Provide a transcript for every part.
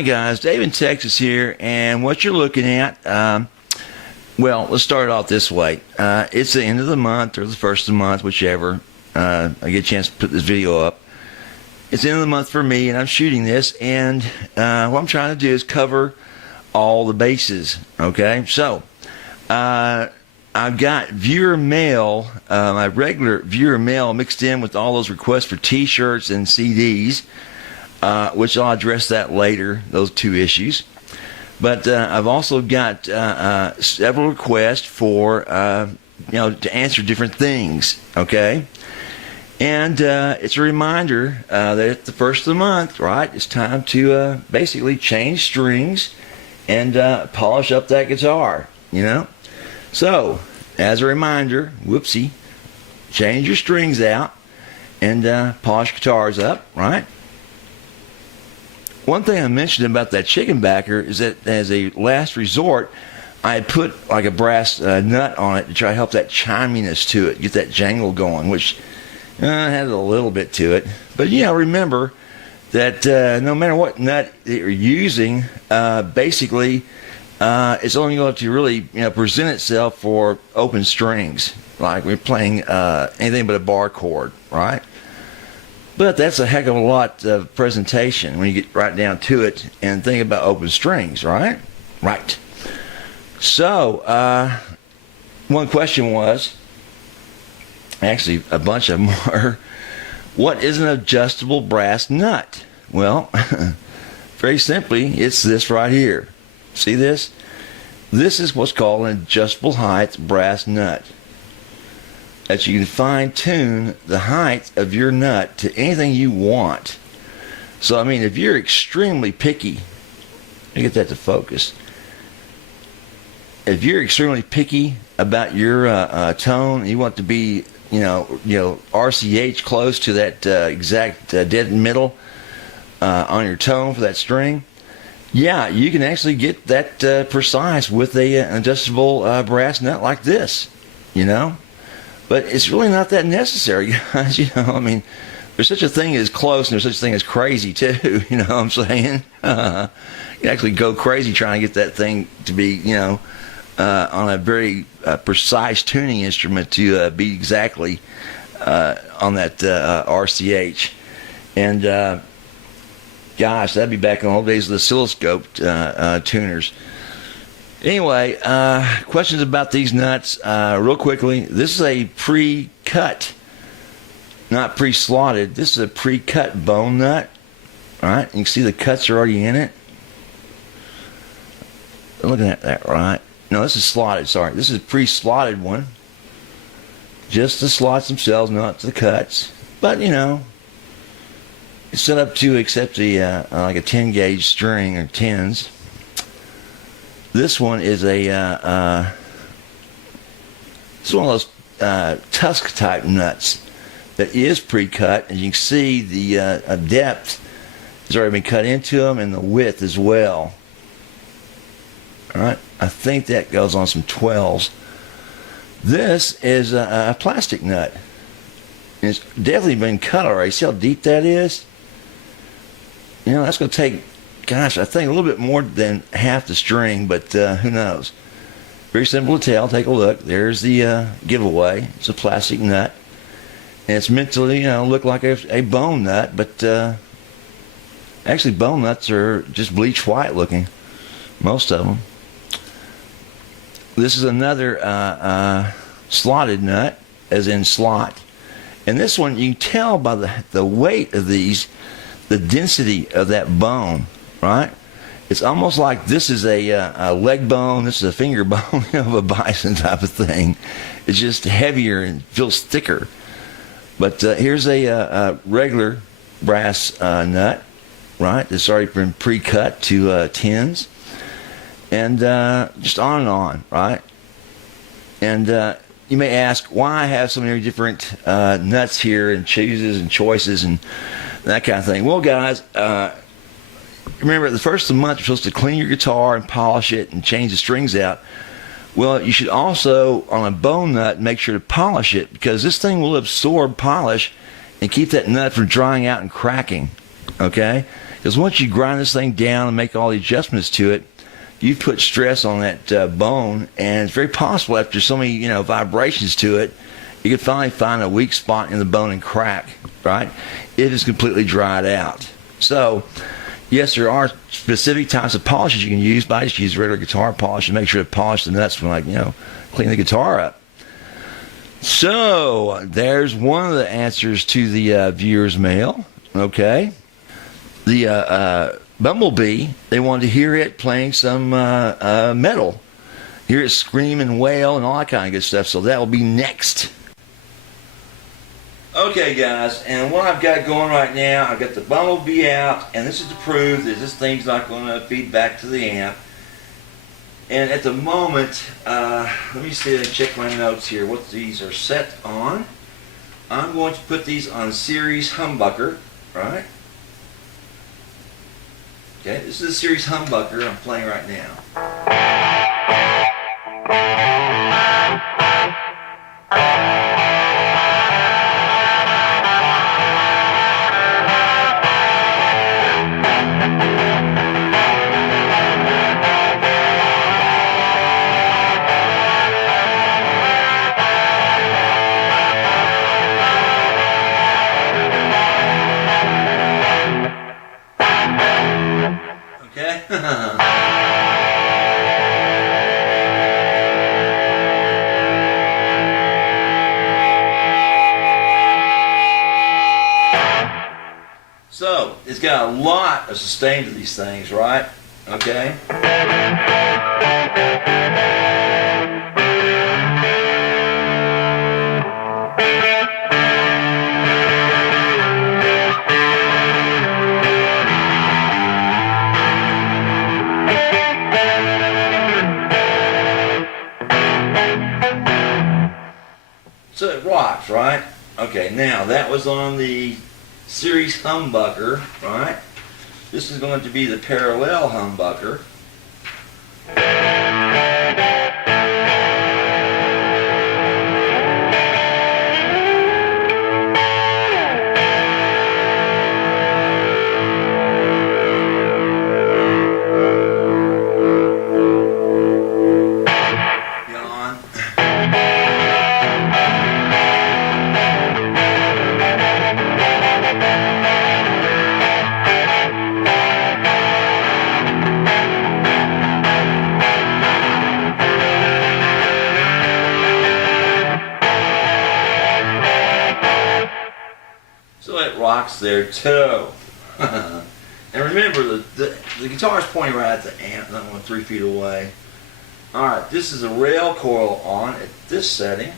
Hi guys, Davesintexas here, and what you're looking at, well, let's start it off this way. It's the end of the month, or the first of the month, whichever. I get a chance to put this video up. It's the end of the month for me, and I'm shooting this, and what I'm trying to do is cover all the bases, okay? So, I've got viewer mail, my regular viewer mail mixed in with all those requests for t-shirts and CDs. Which I'll address that later, those two issues. But I've also got several requests for, to answer different things, okay? And it's a reminder that at the first of the month, right, it's time to basically change strings and polish up that guitar, you know? So, as a reminder, whoopsie, change your strings out and polish guitars up, right? One thing I mentioned about that chicken backer is that as a last resort, I put like a brass nut on it to try to help that chiminess to it, get that jangle going, which has a little bit to it. But remember that no matter what nut that you're using, basically it's only going to really present itself for open strings, like we're playing anything but a bar chord, right? But that's a heck of a lot of presentation when you get right down to it and think about open strings, right? Right. So, one question was, actually a bunch of them were, what is an adjustable brass nut? Well, very simply, it's this right here. See this? This is what's called an adjustable height brass nut. That you can fine-tune the height of your nut to anything you want. So, I mean, if you're extremely picky, let me get that to focus. If you're extremely picky about your tone, you want to be, RCH close to that exact dead middle on your tone for that string, yeah, you can actually get that precise with an adjustable brass nut like this, But it's really not that necessary, guys. I mean, there's such a thing as close, and there's such a thing as crazy, too. You know what I'm saying? You actually go crazy trying to get that thing to be, on a very precise tuning instrument to be exactly on that RCH. And, gosh, that'd be back in the old days of the oscilloscope tuners. Anyway, questions about these nuts, real quickly. This is a pre-cut, not pre-slotted. This is a pre-cut bone nut. All right, you can see the cuts are already in it. Looking at that, right? No, this is slotted, sorry. This is a pre-slotted one. Just the slots themselves, not the cuts. But, it's set up to accept like a 10-gauge string or 10s. This one is it's one of those tusk type nuts that is pre-cut, and you can see the depth has already been cut into them, and the width as well. All right, I think that goes on some 12s. This is a plastic nut. It's definitely been cut already. See how deep that is? That's going to take, gosh, I think a little bit more than half the string, but who knows? Very simple to tell. Take a look. There's the giveaway. It's a plastic nut. And it's meant to, look like a bone nut, but actually bone nuts are just bleach white looking. Most of them. This is another slotted nut, as in slot. And this one, you can tell by the weight of these, the density of that bone. Right? It's almost like this is a leg bone, this is a finger bone of a bison type of thing. It's just heavier and feels thicker. But here's a regular brass nut, right? It's already been pre-cut to 10s. And just on and on, right? And you may ask why I have so many different nuts here and choices and that kind of thing. Well, guys, remember, at the first of the month, you're supposed to clean your guitar and polish it and change the strings out. Well, you should also, on a bone nut, make sure to polish it, because this thing will absorb polish and keep that nut from drying out and cracking, okay? is once you grind this thing down and make all the adjustments to it, you put stress on that bone, and it's very possible after so many vibrations to it, you can finally find a weak spot in the bone and crack. Right? It is completely dried out. So, yes, there are specific types of polishes you can use, but I just use regular guitar polish to make sure to polish the nuts when clean the guitar up. So, there's one of the answers to the viewer's mail. Okay. The Bumblebee, they wanted to hear it playing some metal. Hear it scream and wail and all that kind of good stuff. So that will be next. Okay, guys, and what I've got going right now, I've got the Bumblebee out, and this is to prove that this thing's not going to feed back to the amp. And at the moment, let me see and check my notes here, what these are set on. I'm going to put these on series humbucker, right? Okay, this is a series humbucker I'm playing right now. Okay? So, it's got a lot of sustain to these things, right? Okay? So it rocks, right? Okay, now that was on the series humbucker, right? This is going to be the parallel humbucker. So it rocks there too. And remember, the guitar is pointing right at the amp, not going 3 feet away. Alright, this is a rail coil on at this setting.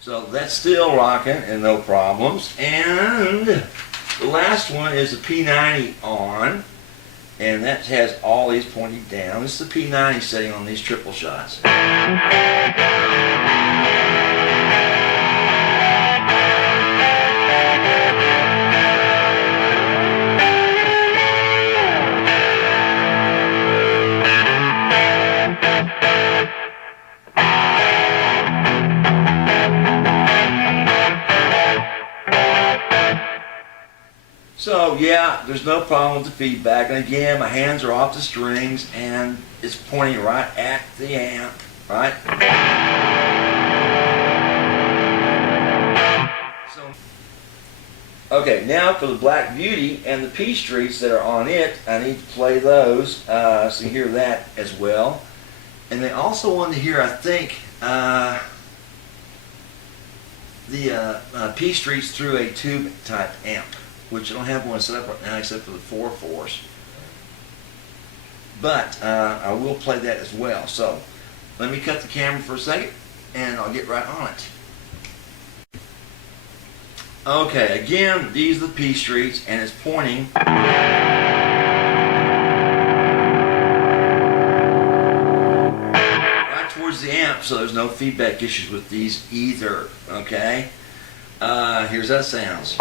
So that's still rocking and no problems. And the last one is the P90 on, and that has all these pointing down. This is the P90 setting on these triple shots. So yeah, there's no problem with the feedback. And again, my hands are off the strings and it's pointing right at the amp, right? So, okay, now for the Black Beauty and the P Streets that are on it, I need to play those so you hear that as well. And they also want to hear, I think, the P Streets through a tube type amp, which I don't have one set up right now except for the 4/4s. But I will play that as well. So let me cut the camera for a second and I'll get right on it. Okay, again, these are the P Streets and it's pointing right amp, so there's no feedback issues with these either. Okay, here's how it sounds.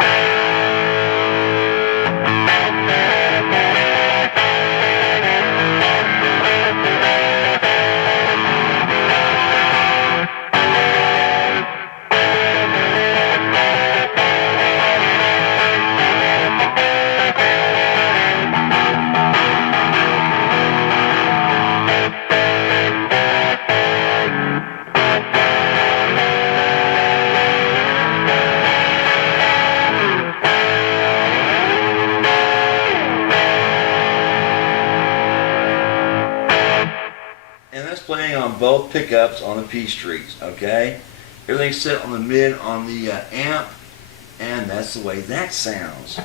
And that's playing on both pickups on the P streets, okay? Everything's set on the mid on the amp, and that's the way that sounds.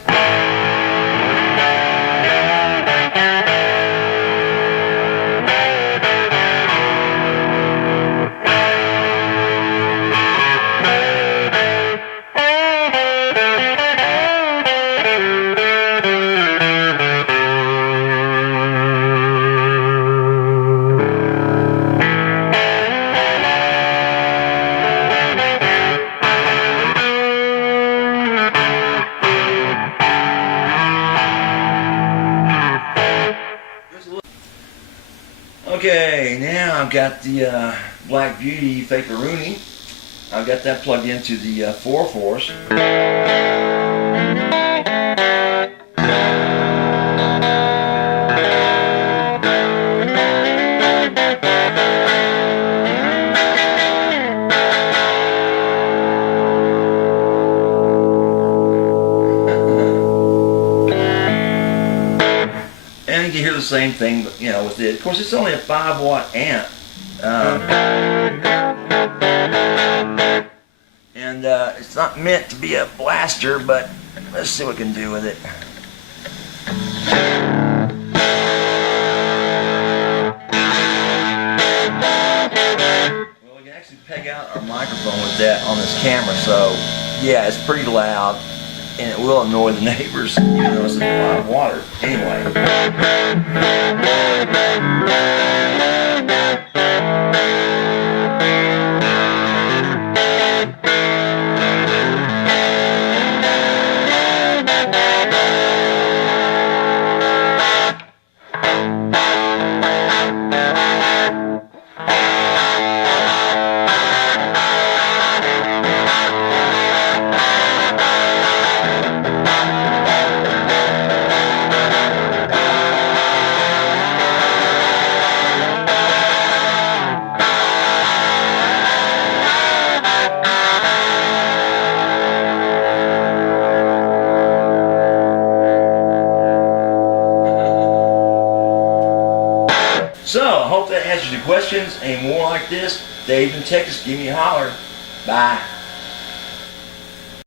Okay, now I've got the Black Beauty Fakeroonie. I've got that plugged into the 4-force. And you can hear the same thing, you know, with it. Of course, it's only a 5-watt amp. And it's not meant to be a blaster, but let's see what we can do with it. Well, we can actually peg out our microphone with that on this camera, so yeah, it's pretty loud. And it will annoy the neighbors, even though it's a lot of water. Anyway. So, I hope that answers your questions. Any more like this, Davesintexas, give me a holler. Bye.